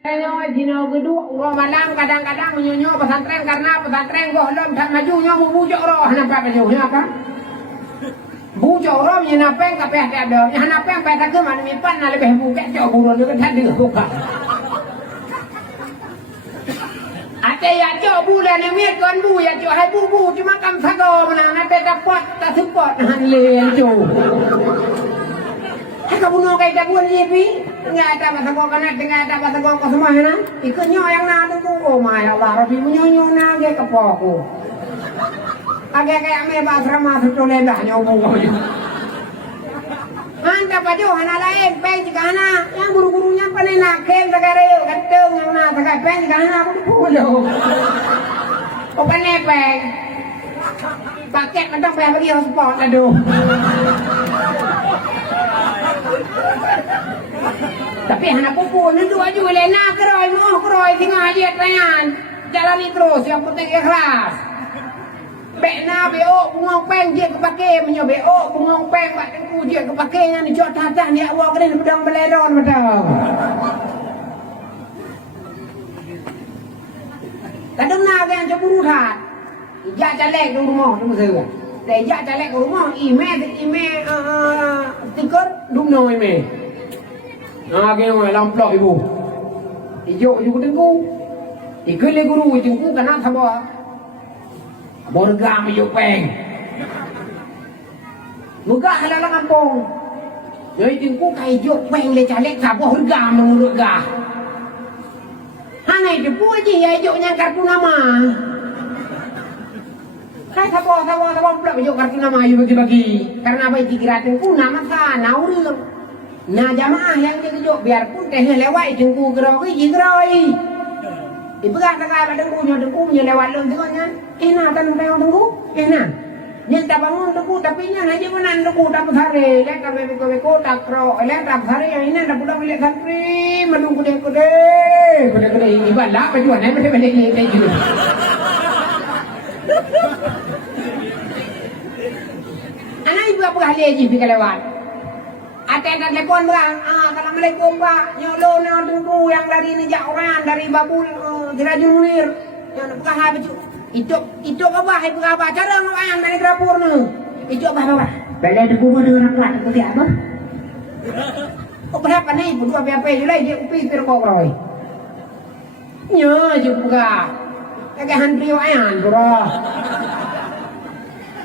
Dina geduk urang malam kadang-kadang menyonyo pesantren karena pesantren gua belum tak majunya bujuk roh nampak majunya apa? Bujuk roh nya napeng kapeh ada. Nya napeng pe tak ke mana mipan na lebih buka cok burun ke tadi buka. Ate ya cok bulan ni kon bu ya cok hai bu cuma kam sago mana na pe dapat tak support han le cok. Kamu nak kaya buat ni pi? Nggak ada masa kau kena, nggak ada masa kau semua na. Ikutnya yang nado tu, oh my Allah, Rabbi menyonyo na dia kepoku. Agak kayak me basrama setuleh dah nyobu kau je. Anda pada orang lain, peng jika ana, yang guru-gurunya panen nak kem segala yo, ketung yang na segala peng jika ana aku puluh. Oh panen peng. Paket mentang peng bagi hotspot aduh. Tapi anak pupu ni dua juga lena keroi tinggal aja tayan jalani terus yang penting ikhlas. Bekna beo bungong peng je kepake menyo beo bungong peng bak tengku je kepake ngan jok tatah ni awak kena pedang beledon betul. Kadang nak yang cemburu dah. Ijak calek di rumah tu mesti. Ijak calek di rumah email tikar dumno email. Ke orang lamplok ibu. Ijo juga tengku. Ikut guru tengku kena sabar. Borga ijo peng. Muka halalang kampung. Jadi tengku kai ijo peng le calek sabar harga menurut ga. Hana itu puji ya ijo nya kartu nama. Kai sabar pula ijo kartu nama ijo bagi-bagi. Karena apa dikira tengku nama sana urang. Nah jamaah yang dia biarpun teh lewat dengku geroi jigroi. Iberat tak ada dengku lewat lom tengok kan. Enak tan tengok dengku. Enak. Yang tak bangun dengku tapi nya aja menan dengku tak besare. Lek tak beko tak kro. Lek tak besare yang ini tak pulang bilik santri menunggu kude. Ibadah pejuan ai balik ni ju. Anak ibu apa hal aja pergi lewat. Ada telepon bang, assalamualaikum pak, nyolo na tunggu yang dari nejak orang dari Babul Sirajul Munir, yang bukan habis itu apa? Hai bukan apa? Cara orang dari Grapur ni, itu apa? Bela tunggu mana orang kuat seperti apa? Oh berapa ni? Berdua berapa je lah? Dia upi terkau. Nya juga, agak handrio ayan bro.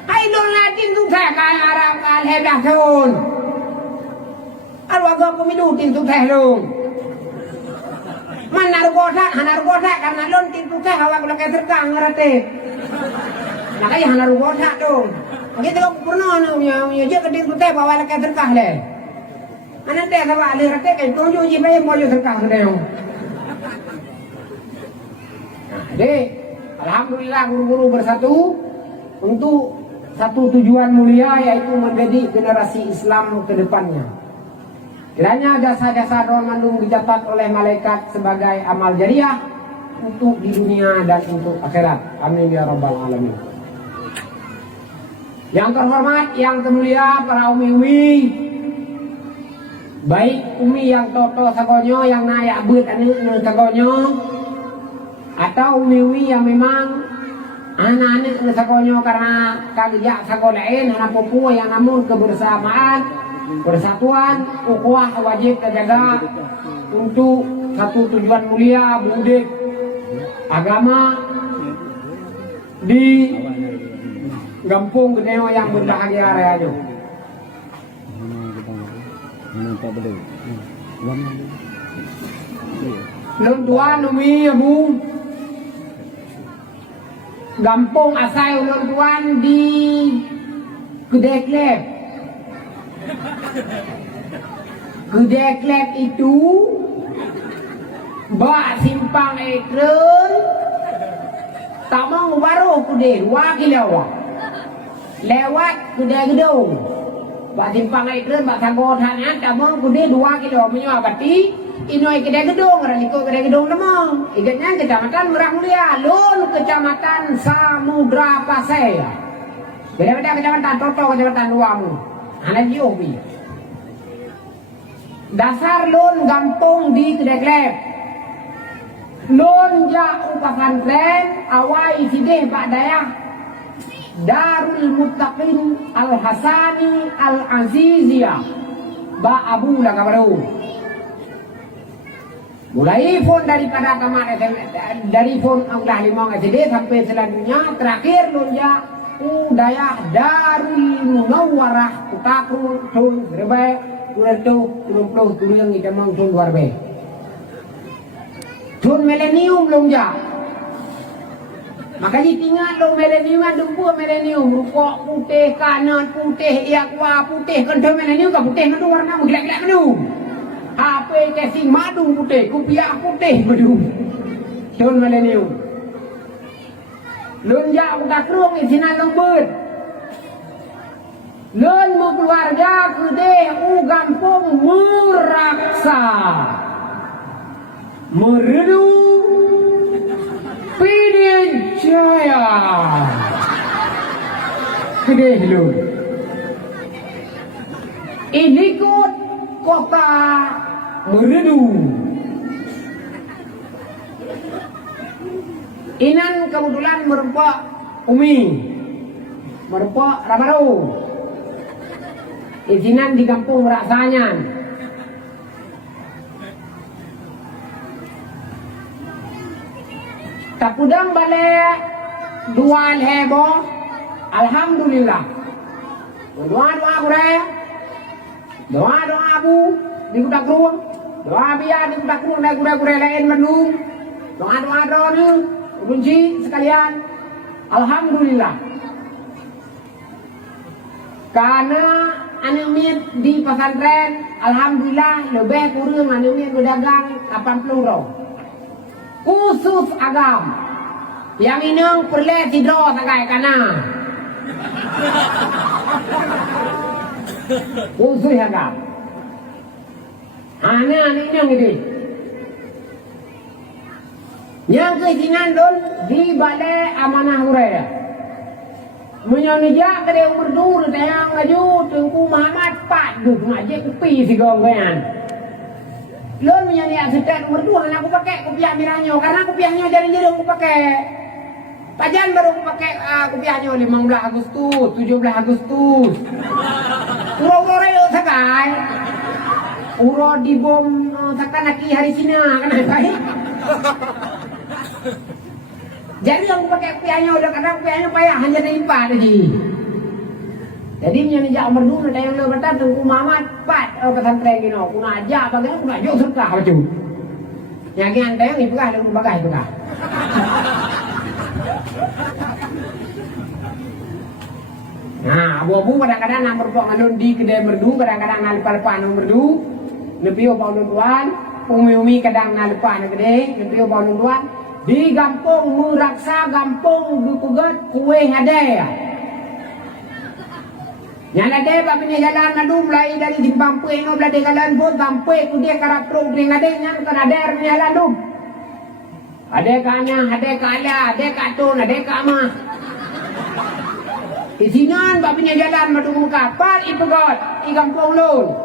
Hai don latin tu saya kan Arab kan hebat ton. Arwah gak pemilu tintu teh long. Mana rugotak karena lon tintu teh awak udah kayak terkang ngerti. Nah kayak hana rugotak dong. Kita kok pernah punya je ke tintu teh bawa kayak terkang deh. Mana teh sama alih rete kayak tunjuk je bayi mau terkang deh. Dek, alhamdulillah guru-guru bersatu untuk satu tujuan mulia yaitu menjadi generasi Islam ke depannya. Kiranya jasa-jasa Doan Mandung dicatat oleh malaikat sebagai amal jariah untuk di dunia dan untuk akhirat. Amin ya rabbal alamin. Yang terhormat, yang termulia para umi-umi, baik umi yang toto sagonyo, yang nayak beut anu sagonyo, atau umi-umi yang memang anak-anak sagonyo karena kagak sagolain, anak pupu yang namun kebersamaan persatuan ukhuwah wajib terjaga untuk satu tujuan mulia budik agama di Gampung Geneo yang berbahagia raya jo. Lon tuan umi abu Gampung asal lon tuan di Kedeklep. Kedeklep itu bak simpang ekren tak mau baru kude 2 kilo lewat kude gedung bak simpang ekren bak sagotan tak mau kude 2 kilo menyo berarti inoi kude gedung raniko kude gedung lemong igatnya kecamatan Merah Mulia lun kecamatan Samudra Pasai beda-beda kecamatan Toto kecamatan Luamu anak Jobi dasar lon gampung di Kedeklep lonja pesantren awai sideh Pak Dayah Darul Muttaqin Al Hasani Al Aziziyah Ba Abu Lagabaru. Mulai phone daripada kamar dari phone udah 5 SD sampai selanjutnya terakhir lonja Dayah Darul Munawwarah Kutakru Tun Rebe Kuretu Turun Turun kita mang Tun Warbe Tun milenium lonja. Makanya tinggal lo milenium ada buah milenium rukuk putih kanan putih iakwa putih kental milenium kan putih itu warna gelap-gelap madu. Apa casing madu putih kupiah putih madu. Tun milenium. Lonja udah kerung isinan lembut. Lon mu keluarga kedeh gampung meraksa. Meredu Pilihan Jaya Kedeh lu ini kot kota Meredu. Inan kebetulan merempak Umi merempak Rabaru izinan di kampung Raksanyan. Takudang balik dua heboh, alhamdulillah. Doa abu di kuda keruang, doa biar di kuda keruang dan kuda lain mendung. Doa ni kunci sekalian, alhamdulillah. Karena anemit di pesantren, alhamdulillah lebih kurang anemit berdagang 80 orang. Khusus agam yang inang perle tidro sagai kana khusus agam ana inang ini yang keizinan don di balai amanah uraya menyonijak ke umur dur tayang aju Tengku Muhammad Pak duh ngaji kupi si gonggoyan. Lon menyanyi asisten nomor 2 aku pakai kopiah mirahnya karena kopiahnya jadi aku pakai. Pajan baru aku pakai kopiahnya 15 Agustus, 17 Agustus. Uro-uro reo sakai. Uro di bom sakanaki hari Cina kan baik. Jadi aku pakai kopiahnya udah kadang kopiahnya payah hanya limpah tadi. Jadi menyanyi jak umur 2 ada yang berkata Tengku Muhammad Pat pesantren gini aku ngajak bagaimana aku ngajak serta baju yang ada yang dipegah dan bagai pegah. Nah abu-abu kadang-kadang nak berpok ngalun di kedai merdu kadang-kadang nak lepas-lepas nak merdu nepi opau nunduan umi-umi kadang nak lepas nak kedai nepi opau nunduan di kampung Meraksa kampung Dukugat kue hadaya. Yang ada babinya jalan ngadu mulai dari Simpang Pue no belade jalan pun Tampue ku dia karap pro ring ada yang kan ada jalan dum. Ada kana, ada kala, ada katun, ada kama. Di sini babinya jalan madu muka pat itu god di kampung lun.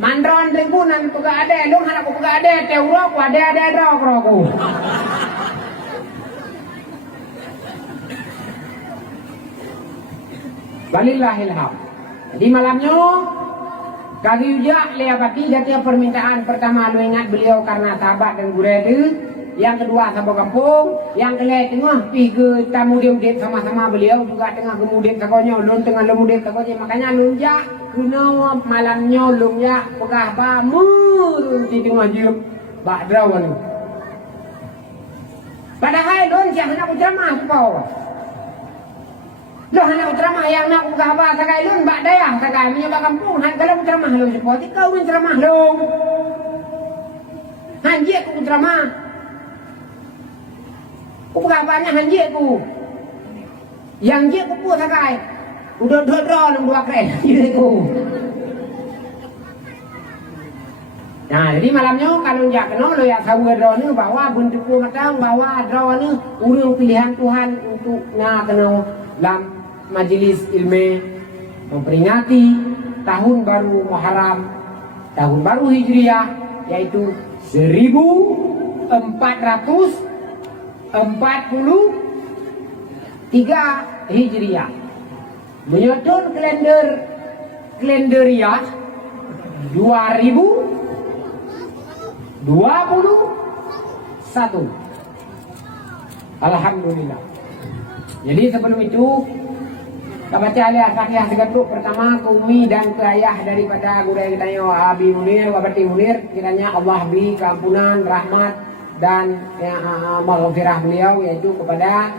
Mandron tribunan tu ga ada, lun anak ku ga ada, teurok ada rok roku. Walillahilham. Jadi malamnya kaki ujak leabati jatinya permintaan pertama lu ingat beliau karena sahabat dan guru itu. Yang kedua sahabat kampung. Yang ketiga pi ke tamu dia sama-sama beliau juga tengah kemudian kakonya lun tengah kemudian kakonya makanya lunjak kena malamnya lunjak pegah bamur di tengah jiluk bak drawan. Padahal lun siapa nak ceramah kau. Loh anak ceramah yang nak buka apa sakai lun bak daya sakai menyebab kampung han kalau ceramah lu seperti kau ceramah lu han je ku ceramah ku buka apanya han je ku yang je ku buat sakai udah lu dua keren je ku. Nah jadi malamnya kalau jak kena lo ya tahu drone bahwa bentuk matang bahwa drone urang pilihan Tuhan untuk nak kena dalam majelis ilmu memperingati tahun baru Muharram, tahun baru Hijriah yaitu 1443 Hijriah. Menyusun kalenderiah 2021. Alhamdulillah. Jadi sebelum itu kita baca Al-Fatihah segatuk pertama ke umi dan ke ayah daripada guru yang kita Abi Munir, Wabati Munir. Kiranya Allah beri keampunan, rahmat dan maghfirah beliau, yaitu kepada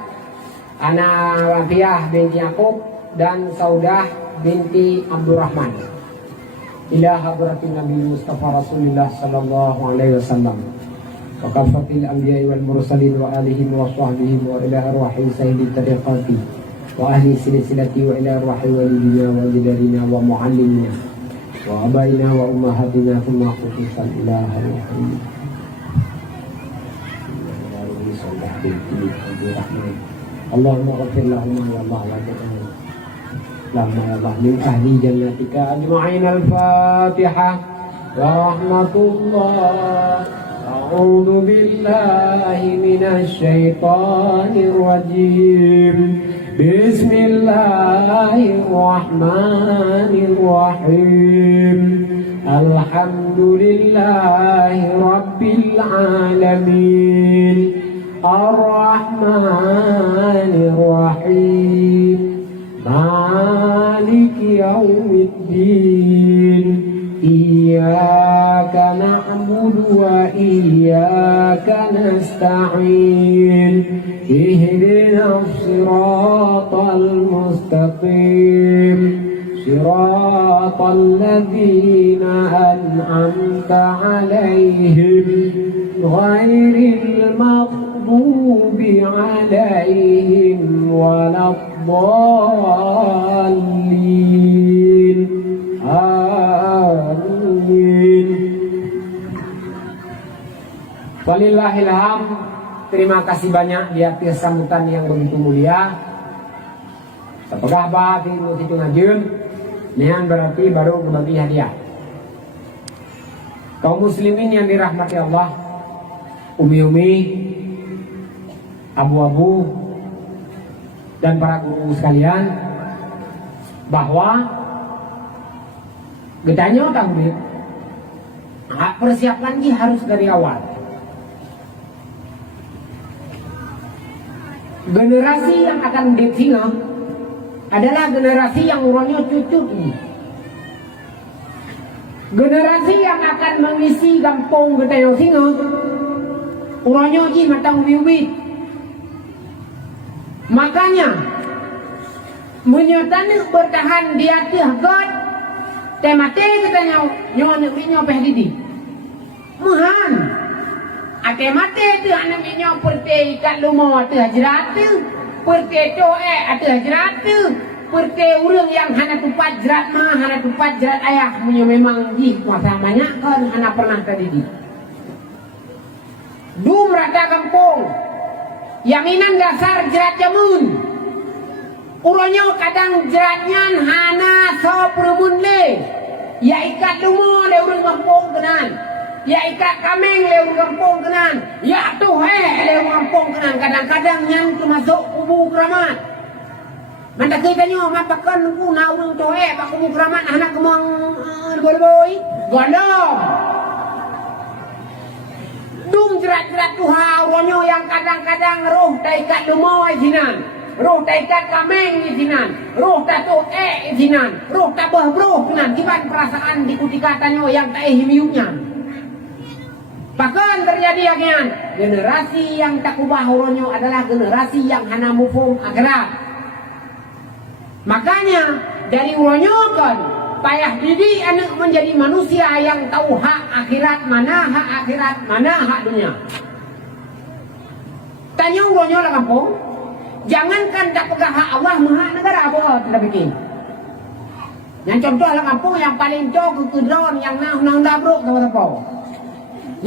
anak Wafiah binti Yaqub dan Saudah binti Abdurrahman. Ila hadratin Nabi Mustafa Rasulullah sallallahu alaihi wasallam. Wa kafatil anbiya'i wal mursalin wa alihim wa sahbihim wa ila arwahi sayyidi tariqati wa ahli silsilati wa ila arwahi walidina wa jidarina wa muallimina wa abaina wa ummahatina thumma khususan ila al-hayy. Allahumma ghafir lahum ya Allah wa ta'ala. Lama ya Allah min ahli jannatika ajma'in. Al-Fatihah. Ya rahmatullah. A'udhu billahi minasy syaithanir rajim. Bismillahirrahmanirrahim. Alhamdulillahi rabbil alamin. Ar-Rahmanir Rahim. Maliki yaumiddin. Iyyaka na'budu wa iyyaka nasta'in. Ihdinas siratal mustaqim. Siratal ladzina an'amta 'alaihim ghairil maghdubi 'alaihim waladdallin. Amin. Walillahil hamd. Terima kasih banyak di atas sambutan yang begitu mulia. Sepegah bah di situ ngajun. Nian berarti baru berbagi hadiah. Kaum muslimin yang dirahmati Allah, umi-umi, abu-abu, dan para guru sekalian, bahwa gedanya takbir persiapan ini harus dari awal. Generasi yang akan ditinggal adalah generasi yang urunnya cucu ini. Generasi yang akan mengisi kampung gedanya singa urunnya ini matang ubi-ubi. Makanya menyatakan bertahan di hati hakat temate katanya nyonya pehdidi muhan ate mate tu anak nyonya perte kat lumo tu hajrat tu perte toe ate hajrat tu perte urang yang hana tupat jerat mah hana tupat jerat ayah punya memang di kuasa banyak kan hana pernah tadi dum rata kampung yaminan dasar jerat jamun. Uronyo kadang jeratnya hana sopremun le. Ya ikat lumo le urang kampung kenan. Ya ikat kameng le urang kampung kenan. Ya tuhe le urang kampung kenan. Kadang-kadang yang termasuk kubu keramat. Manda kita nyo mapakan ku na urang tuhe pak kubu keramat anak kemang boy. Gondong. Dung jerat-jerat tuha uronyo yang kadang-kadang roh taikat lumo jinan. Roh taikat kameng izinan, roh tatu izinan, roh tabah bro kenan. Kiban perasaan diikuti katanya yang tak himiupnya. Bahkan terjadi agian generasi yang tak ubah huronyo adalah generasi yang hana mufum akhirat. Makanya dari huronyo kan payah didik anak menjadi manusia yang tahu hak akhirat, mana dunia. Tanya huronyo lah kampung. Jangankan tak pegang hak Allah, hak negara apa kita bikin. Yang contoh lah kampung yang paling jauh ke drone yang nah Honda Bro apa-apa.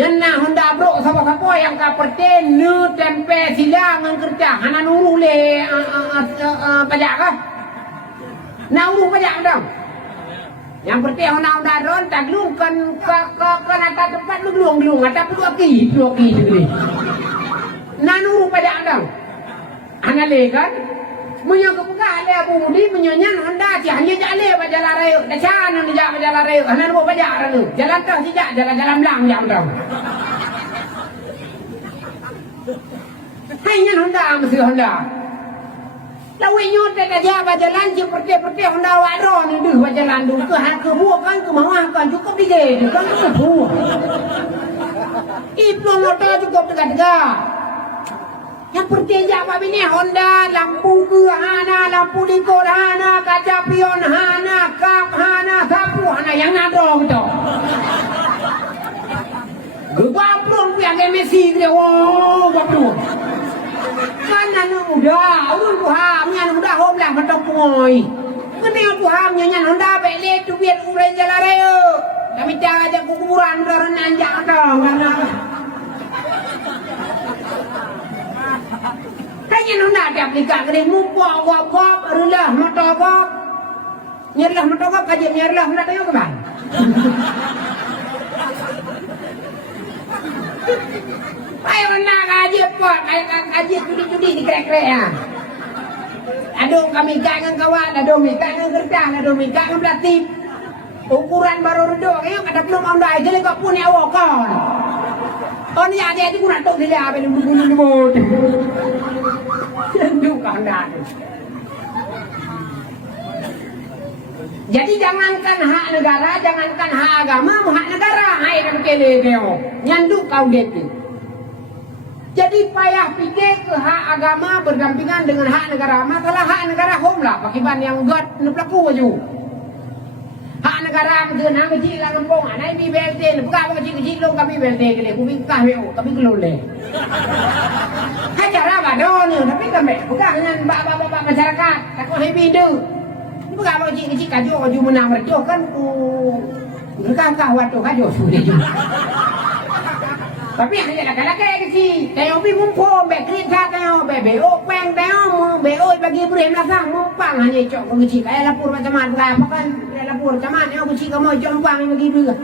Yang nah Honda Bro apa-apa yang kapten nu tempe sila ngan kerja hana nuru le pajak kah? Nah urus pajak dong. Yang penting honda ron tak lu kan ke atas tempat lu belum atas perlu aki segede. Nanu pada andang. Anale kan menyo ke buka ale budi menyonya honda ti hanya jale jalan raya. Dah sana ni jalan raya. Anan mau bajar lu. Jalan tol sijak jalan belang jam dong. Hanya honda mesti honda. Lawi nyot tak dia jalan seperti honda waro ni deh jalan dulu ke hak ke buah kan ke mawah kan cukup dige kan ke buah. Itu motor cukup dekat-dekat. Yang penting apa ini Honda lampu ke hana lampu diko hana kaca pion hana kap hana sapu hana yang ada gitu. Gebaplon yang Messi dia oh gaplon. Kan anu udah, ulun Tuhan, nyan udah hom lah matang pungoy. Kenapa Tuhan nyan Honda beli tu biar urai jalan raya. Kami cara aja kuburan orang nanjak dong karena. Tanya Honda ada aplikasi kena mumpah gop rendah motor gop. Nyerlah motor gop kaji nyerlah nak tengok ke bang. Ayo nak kaji pot, kaji judi di krek-krek ya. Aduh kami kangen kawan, aduh kami kangen kerjaan, aduh kami kangen pelatih. Ukuran baru redok, ayo kata belum Honda aja le kau punya awakon. Oh ni ada tu nak tahu dia apa ni bulu-bulu. Sendu Honda. Jadi jangankan hak negara, jangankan hak agama, hak negara, hai kan kele kau. Nyandu kau gitu. Jadi payah fikir ke hak agama berdampingan dengan hak negara. Masalah hak negara hom lah, pakiban yang god nepelaku aja. Hak negara mungkin hang kecil lah kampung, anai di BLT, buka kecil-kecil lo kami BLT kele, kami kahweo, kami kelole. Hai cara badan ni, tapi kami buka dengan bapak-bapak masyarakat, takut happy tu. Buka kecil-kecil kaju menang mereka kan kakak waktu kaju sudah juga. Tapi hanya laki-laki kecil. Tengok pi mumpung, bek kereta tengok, bek beok peng tengok, beok bagi beri belakang mumpang hanya cok kecil. Kayak lapor macam mana, apa kan? Kayak lapor macam mana? Tengok kecil kamu jompang bagi beri.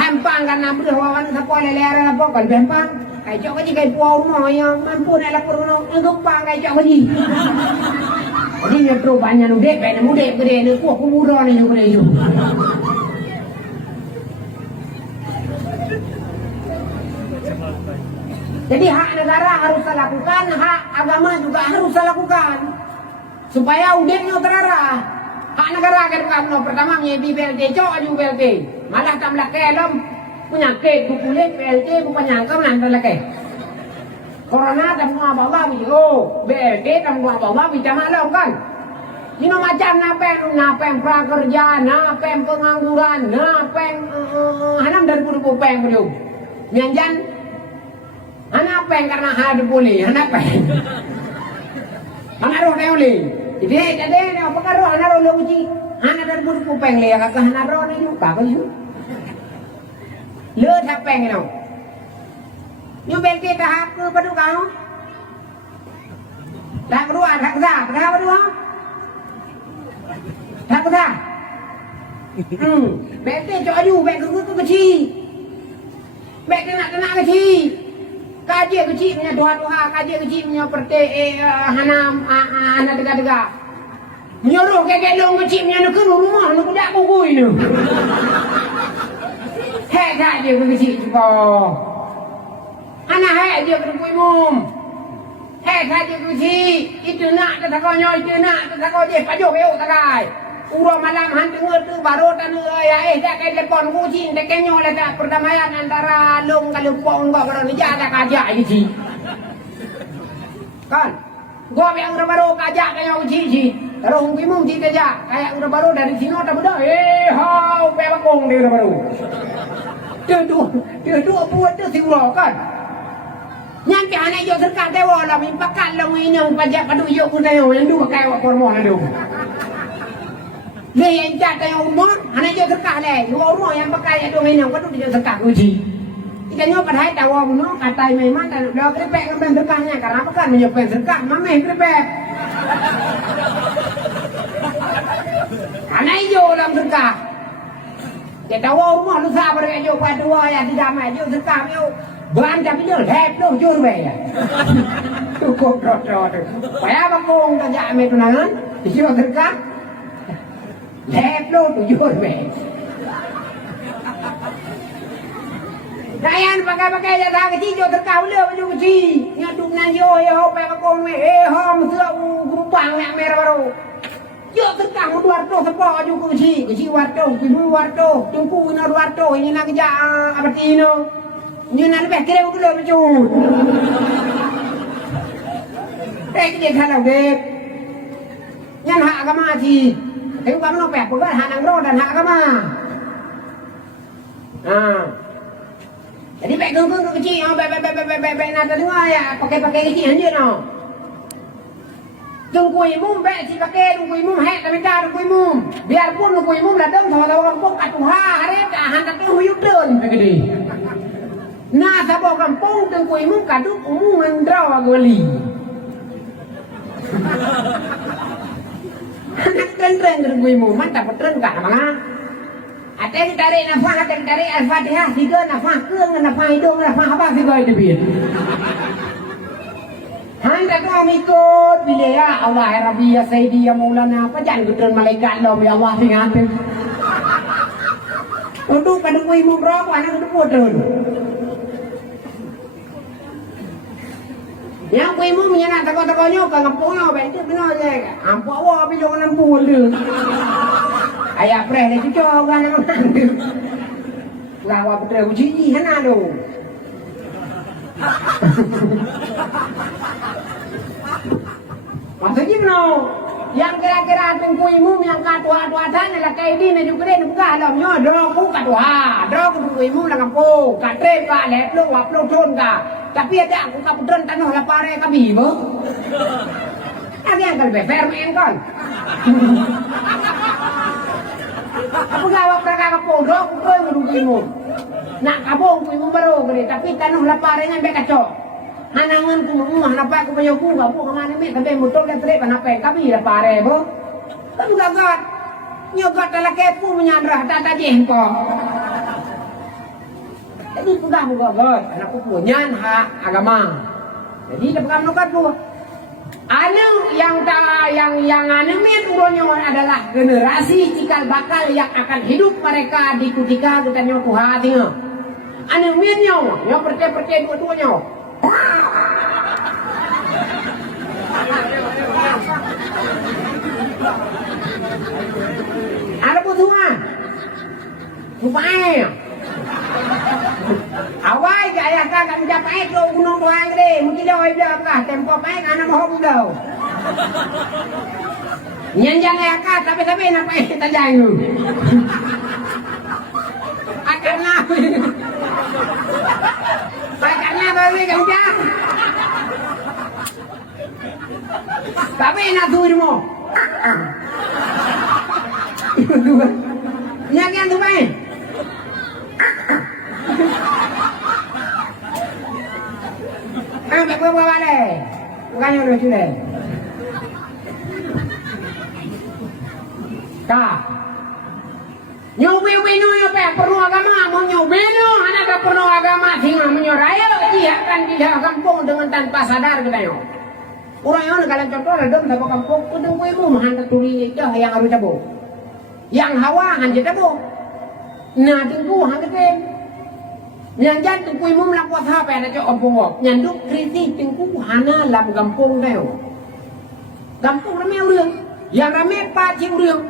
Hampang kan nak beri wawan siapa lelera lapor kan bempang. Kayak cok kecil kayak puau rumah yang mampu nak lapor kono, ngupang kayak cok kecil. Jadi dia perlu banyak nudek, banyak nudek gede ni, kuah kumura ni juga gede juga. Jadi hak negara harus saya lakukan, hak agama juga harus saya lakukan. Supaya udahnya terarah. Hak negara kan pertama menjadi BLT, cok aju BLT. Malah tak melaki alam penyakit, kulit BLT, penyangkam nanti laki. Corona tak mau bawa video, BLT tak mau bawa bicara malam kan. Ini macam napeng prakerja, napeng pengangguran, napeng hanam dari peng beliau. Nyanjan anak peng karena ada boleh, anak peng. Anak roh dia boleh. Jadi ada apa karo anak roh lu uji. Anak dari bulu peng le kakak anak roh ni juga apa tu? Le tak peng ni. Nyu benti tahap ke padu kau? Tak kedua, tak kedua, tak kedua. Tak kedua. Benti cok aju, benti kecil. Benti nak kecil. Kaji kecil punya doa-doa, kaji kecil punya perti hanam anak dekat-dekat. Menyuruh ke gelong kecil punya nak ke rumah, nak kudak bungkui ni. Hei kaji kecil juga. Anak hei dia bungkui mum. Hei kaji kecil, itu nak tetakaunya, itu nak tetakau dia pajuk beo takai. Urang malam hantu tu baru tanu ya dah kai telepon kucing tekenyo lah tak perdamaian antara long kalau pong kau kalau ni jaga kajak je. Kan? Gua yang baru kajak kayak kucing. Kalau ngimum ti kajak kayak udah baru dari sini tak beda. Hau pe bakong dia baru. Dia buat tu siwa kan. Nyampe anak yo serkan dewa lah mimpakan long ini pajak padu yo pun tayo yang dua kayak hormon ada. Dia yang jatuh yang umur, anak jauh terkah leh. Dua rumah yang pakai yang dua yang kau tu dia terkah uji. Kita nyoba pada hari tahu umur, kata memang dah keripek kan terkahnya. Karena apa kan menyoba terkah, mama keripek. Anak hijau dalam sedekah. Kita tahu rumah lu sabar kayak hijau pada dua ya tidak main hijau sedekah hijau. Ban tapi dia lep lu jur be ya. Cukup rotor. Payah bakong kerja ame tunangan hijau sedekah. Lep lu jur be. Kayan pakai-pakai dia dah kecil hijau sedekah boleh baju kecil. Ngaduk nanyo ya payah bakong me hom tua gerupang nak merah baru. Yo sedekah mu warto sepo aju kecil warto, kudu warto, tungku na warto ini nak kerja abati no. Ni nak lebih kira dulu baju. Dia kalau dek. Nyan hak agama ji. Tapi kamu no pek bukan hak nang ro dan hak agama. Jadi pek tunggu kecil, pek nak dengar ya, pakai kecil aja no. Tunggu imum baik si pakai tunggu imum hek tapi dah tunggu imum biarpun tunggu imum dah dong sama kampung katuha hari dah hendak tu huyuk don begini. Nah sabo kampung tunggu imum kaduk umum mendraw agoli. Hendak tren tunggu imum mantap tren kah manga. Ate tarik nafas ate tarik al-Fatihah tiga nafas keung nafas hidung nafas apa tiga itu biar. Hendak kau ikut bila ya Allah ya Rabbi ya Sayyidi ya Maulana apa jangan gudun malaikat lo ya Allah ingat untuk pada kui mubrok anak itu bodoh yang kui mu menyenak takut-takutnya ke ngepungnya bentuk benar je ampuh awak tapi jangan nampuh dulu ayah preh dia cucuk kan nampak lawa betul uji hana tu maksudnya no yang kira-kira tunggu imum yang katua-tua sana lah kayak ini juga deh buka alamnya dong buka tuha dong tunggu imum lah kampung katre ka lep lo wap lo ton ka tapi ada aku kapudran tanah lah pare kami bo ada yang kalbe fermen kan aku gawak mereka kampung dong aku tunggu imum nak kabung imum baru gede tapi tanah lah pare ngan bekacok anangan ku rumah napa ku punya ku enggak ku kemana me tapi motor dan trek napa kami la pare bo kan gagat nyogat ala kepu menyandrah tata jengko jadi sudah mu gagat anakku punya hak agama jadi dapat nokat ku anu yang anu meturonyo adalah generasi cikal bakal yang akan hidup mereka di ketika kita nyoku hati anu menyo yang percaya dua-duanya ada butuhan supaya awal gaya kakak mencapai ke gunung tuang gede mungkin dia ada apa tempo paik anak mau budau nyanjang ya kak tapi nampak kita jangan akarnya akarnya baru kencang tapi nak tuh mo nyanyian tuh main bapak balik bukannya udah sudah kak nyobi nyobi perlu agama mau nyobi no anak perlu agama tinggal menyoraya iya kan di kampung dengan tanpa sadar kita yo orang yang kalau contoh ada dalam satu kampung udang kue mu hantar tuli itu yang harus tabu yang hawa hantar tabu nah tunggu hantar ke nyanjan tunggu mu melakukan apa yang ada opong nyanduk kritik tunggu hana lam kampung dah kampung ramai orang yang ramai pacik orang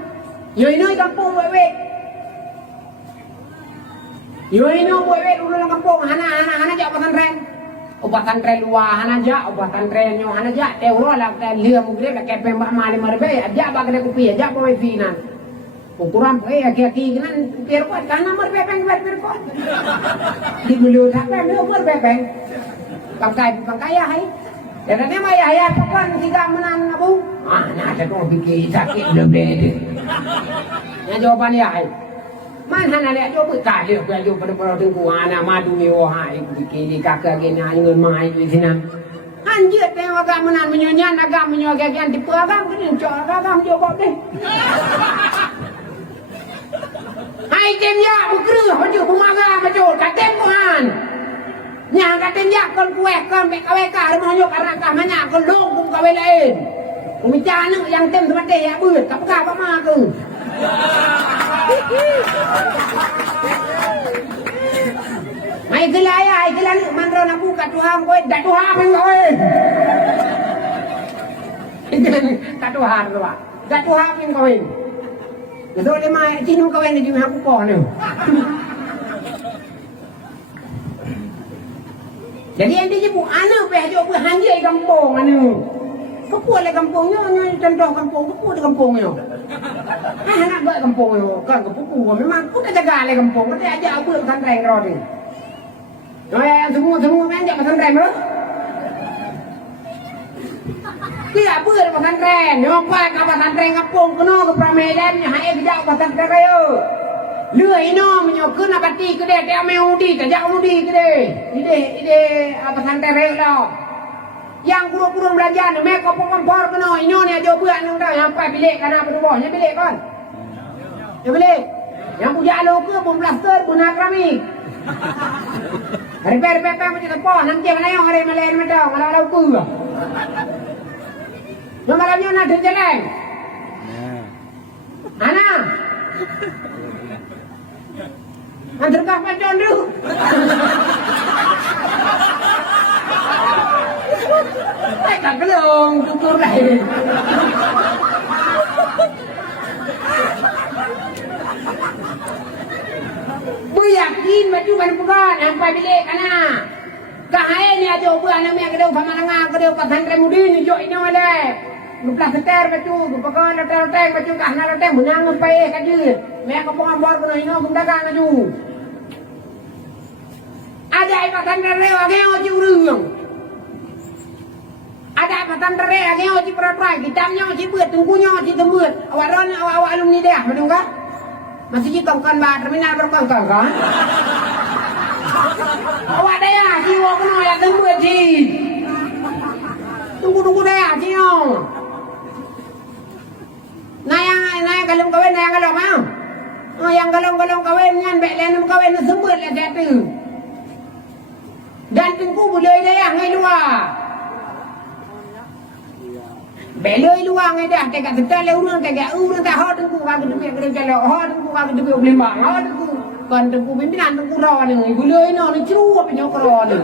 yang ini kampung wewe yang ini wewe dulu kampung hana jauh pesantren obatan tren luar aja obatan tren nyo aja teuro lah lia mugre ka kepe mbak mali marbe aja bagale kupi aja po finan ukuran aki nan pier ko kana marbe peng pier ko di bulu tak me marbe peng pangkai ya hai dan ne ma ya kapan kita menang abu nah ada ko bikin sakit lebih ya jawaban ya hai mana nak jauh berkah dia jauh pada tunggu anak madu ni wahai bikin kakak gini angin mai di sini anjir tengok agak menang menyanyian agak menyogakan tipu agak gini cok agak jawab deh mai kem ya berkerah baju pemarah baju katem tuhan yang katem ya kon kue kon BKWK rumah nyok karena kamanya kon dong kum kawe lain pembicaraan yang tem tempat deh ya buat tak apa mah aku mai gelaya gelan mandro nak buka tuhan kowe dak tuhan men kowe tak tuhan tu pak dak tuhan men kowe betul le mai cinu kowe ni di aku ko ni jadi yang dia bu ana pe jo bu hanjai kampung anu kepua le kampungnya contoh kampung kepua di kampungnya nak buat kampungnya kan kepua memang aku dah jaga le kampung tapi aja aku pesantren kau ni semua main jak pesantren bro dia apa di pesantren nyompak ke pesantren kampung kena ke Pramedan hai kerja pesantren raya lưỡi nó mà nhỏ cứ là bát đi cứ để đeo mèo đi cả dạo đi cái đây apa pesantren raya đó yang kurung-kurung belajar ni mereka kompor kena ini ni aja buat nang dah sampai bilik kana bawahnya bilik kan ya bilik yang punya lo ke bom plaster guna keramik repair macam apa nang je mana yang hari malen medang malah lau ku yang malamnya nak jalan ana antar kah pacon tu tak kelong tutur lain bu yakin baju ban bukan sampai bilik kana kahai ni aja bu ana me kedeu pamananga kedeu pesantren mudin ni jo ini wale nuplah seter baju bukan hotel baju kahna hotel menang sampai kaje me ko pon bor kono ino dagang aju ada pesantren leo ageo jurung ada pesantren lagi oji perai kitabnya oji buat tunggunya oji temut awaran awak alumni dia betul kan masih kita kan bah terminal berkongkong kan awak dia jiwa kena ya temut ji tunggu dia jiwa naya galung kawin naya galung ah oh yang galung kawin ngan bek lenum kawin sembut lah jatuh dan tunggu boleh dia ngai luar beloi luang dah dekat betul le urang dekat urang tak hot tengku ka gedebek kerja le hot tengku ka gedebek blembang hot tengku kan tengku pimpinan tengku ro ni beloi no ni ceru apa nyokro ni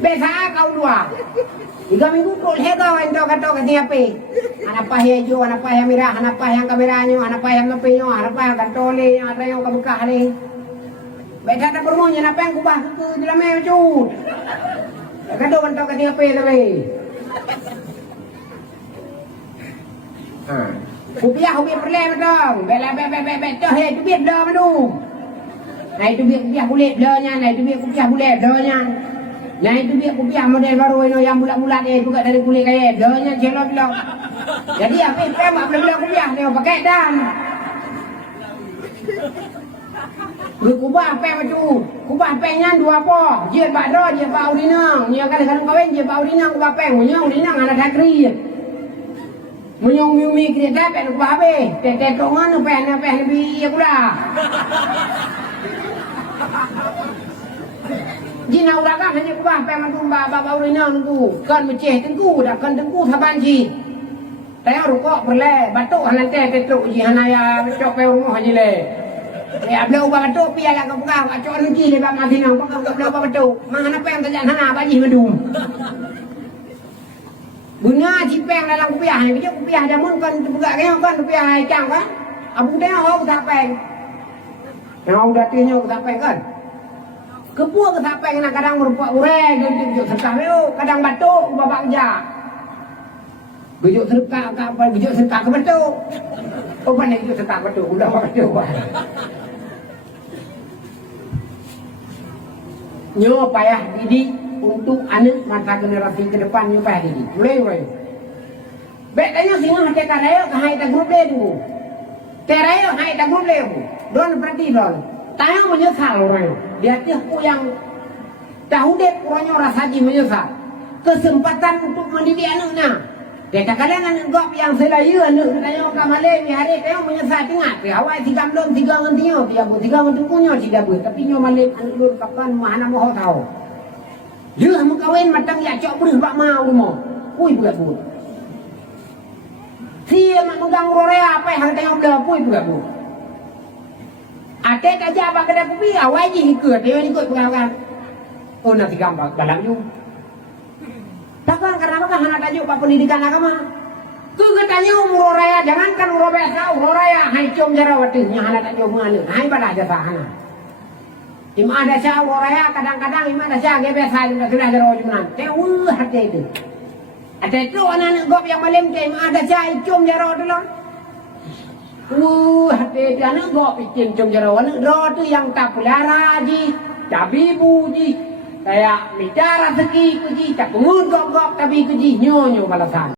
besa kau luar 3 minggu kau hega endo kato ka dia pe anak pa hejo anak pa yang merah anak pa yang kameranya anak pa yang ngepenyo anak pa yang katole ada yang kabekah ni beda tak bermonya anak pa yang kubah ke dalam meju kado kan tau dia pe tapi Kupiah perlem dong bela toh he tu biar dah manu nah itu biar kupiah bulat belanya nah itu biar kupiah bulat belanya nah itu biar kupiah model baru ini yang bulat-bulat dia juga dari kulit kaya belanya celok jadi apa mak belum kupiah dia pakai dan kubah apa macam kubah pengnya 2 po dia badro dia bau dinang dia kadang-kadang kawin dia bau dinang kubah peng munyong dinang anak dakri munyong miumi kereta pen kubah be tete tongan pen lebih pula jina urakan hanya kubah peng macam bau dinang nunggu kan meceh tengku dah kan tengku saban ji tayar rukok berle batuk hanante tetuk ji hanaya cok pe rumah ji le ya beliau batuk piala ke buka acok lagi le bang asin nang buka beliau batuk mana peng tajak hana baji medum bunga cipeng dalam kupiah ni bijak kupiah jamun kan buka ke kan kupiah cang kan abu dia ho tak peng yang udah tinya tak peng kan kepua ke tak peng kadang merupak ureng gitu serta kadang batuk babak ja Gejuk serta ke batuk oh mana gejuk serta batuk udah batuk nyo payah didik untuk anak masa generasi ke depan nyo payah didik boleh bek tanya singa hati karayo kahai tak grup dia tu terayo hai tak grup dia don berarti don tayo menyesal orang dia tiap yang tahu dek orangnya rasa menyesal kesempatan untuk mendidik anaknya Kita kalian gop yang selayu anu tayo kamale ni hari tayo menyesat ingat ya awai tiga belum tiga ngentio tiga ngentu punya tiga bu tapi nyo male anu lur kapan mana mau tahu. Dia mau kawin matang ya cok beri bak mau mo. Pui buat bu. Sia mak megang rorea apa yang tengok dah pui buat bu. Ate aja apa kada pupi awai ji ikut dia ikut pengawan. Oh nanti gambar dalam nyu. Takkan karena apa kan tajuk pak pendidikan agama. Ku katanya umur raya jangankan umur biasa umur raya hai com jarawati nya hana tajuk mengalir hai pada aja sahana. Ima ada sya umur raya kadang-kadang ima ada sya ge biasa juga sudah jaraw junan. Teh hati itu. Ada itu anak gop yang malam teh ima ada sya com jaraw dulu. Hati itu anak gop bikin com jaraw anak ro tu yang tak pelihara ji, tabibu ji. Kayak bicara rezeki kuji tak pengun gop-gop tapi kuji nyonyo balasan.